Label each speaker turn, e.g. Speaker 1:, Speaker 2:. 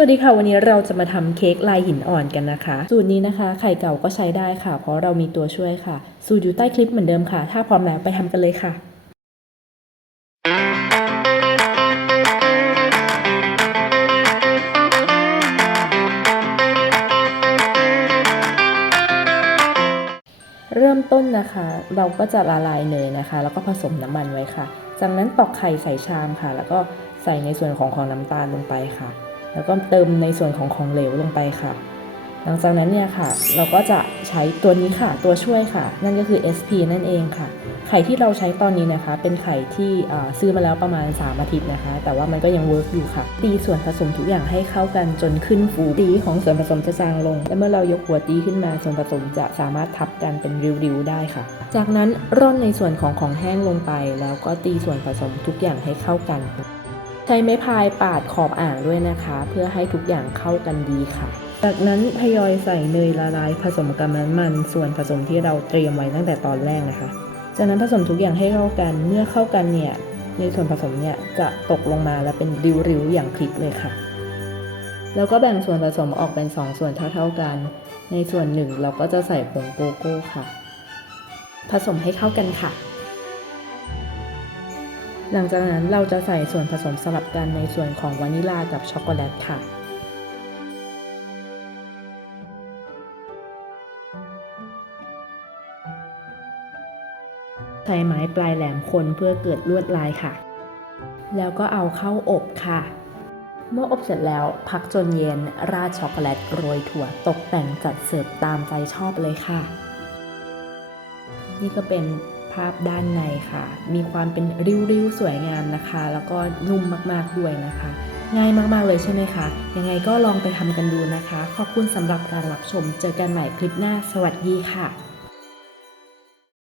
Speaker 1: สวัสดีค่ะวันนี้เราจะมาทำเค้กลายหินอ่อนกันนะคะ สูตรนี้นะคะ ไข่เก่าก็ใช้ได้ค่ะ เพราะเรามีตัวช่วยค่ะ สูตรอยู่ใต้คลิปเหมือนเดิมค่ะ ถ้าพร้อมแล้วไปทำกันเลยค่ะเริ่มต้นนะคะ เราก็จะละลายเนยนะคะ แล้วก็ผสมน้ำมันไว้ค่ะ จากนั้นตอกไข่ใส่ชามค่ะ แล้วก็ใส่ในส่วนของของน้ำตาลลงไปค่ะ แล้วก็เติมในส่วนของของเหลวลงไปค่ะ หลังจากนั้นเนี่ยค่ะ เราก็จะใช้ตัวนี้ค่ะ ตัวช่วยค่ะ นั่นก็คือ SP นั่นเองค่ะ ไข่ที่เราใช้ตอนนี้นะคะ เป็นไข่ที่ซื้อมาแล้วประมาณ 3 อาทิตย์นะคะ แต่ว่ามันก็ยังเวิร์กอยู่ค่ะ ตีส่วนผสมทุกอย่างให้เข้ากันจนขึ้นฟูตีของส่วนผสมจะจางลง และเมื่อเรายกหัวตีขึ้นมาส่วนผสมจะสามารถทับกันเป็นริ้วๆได้ค่ะ จากนั้นร่อนในส่วนของของแห้งลงไป แล้วก็ตีส่วนผสมทุกอย่างให้เข้ากัน ใช้ไม้พายปาดขอบอ่างด้วยนะคะ เพื่อให้ทุกอย่างเข้ากันดีค่ะ จากนั้นทยอยใส่เนยละลายผสมกับน้ำมันส่วนผสมที่เราเตรียมไว้ตั้งแต่ตอนแรกนะคะ จากนั้นผสมทุกอย่างให้เข้ากัน เมื่อเข้ากันเนี่ยในส่วนผสมเนี่ยจะตกลงมาแล้วเป็นริ้วๆอย่างคลิกเลยค่ะ แล้วก็แบ่งส่วนผสมออกเป็น 2 ส่วนเท่าๆกัน ในส่วนหนึ่งเราก็จะใส่ผงโกโก้ค่ะ ผสมให้เข้ากันค่ะ หลังจากนั้นเราจะใส่ส่วนผสมสลับกันในส่วนของวานิลากับช็อกโกแลตค่ะใช้ไม้ปลายแหลมคนเพื่อเกิดลวดลายค่ะ แล้วก็เอาเข้าอบค่ะ เมื่ออบเสร็จแล้วพักจนเย็นราดช็อกโกแลตโรยถั่วตกแต่งจัดเสิร์ฟตามใจชอบเลยค่ะ นี่ก็เป็น ภาพด้านในค่ะ มีความเป็นริ้วๆ สวยงามนะคะ แล้วก็นุ่มมากๆด้วยนะคะ ง่ายมากๆเลยใช่ไหมคะ ยังไงก็ลองไปทำกันดูนะคะ ขอบคุณสำหรับการรับชม เจอกันใหม่คลิปหน้า สวัสดีค่ะ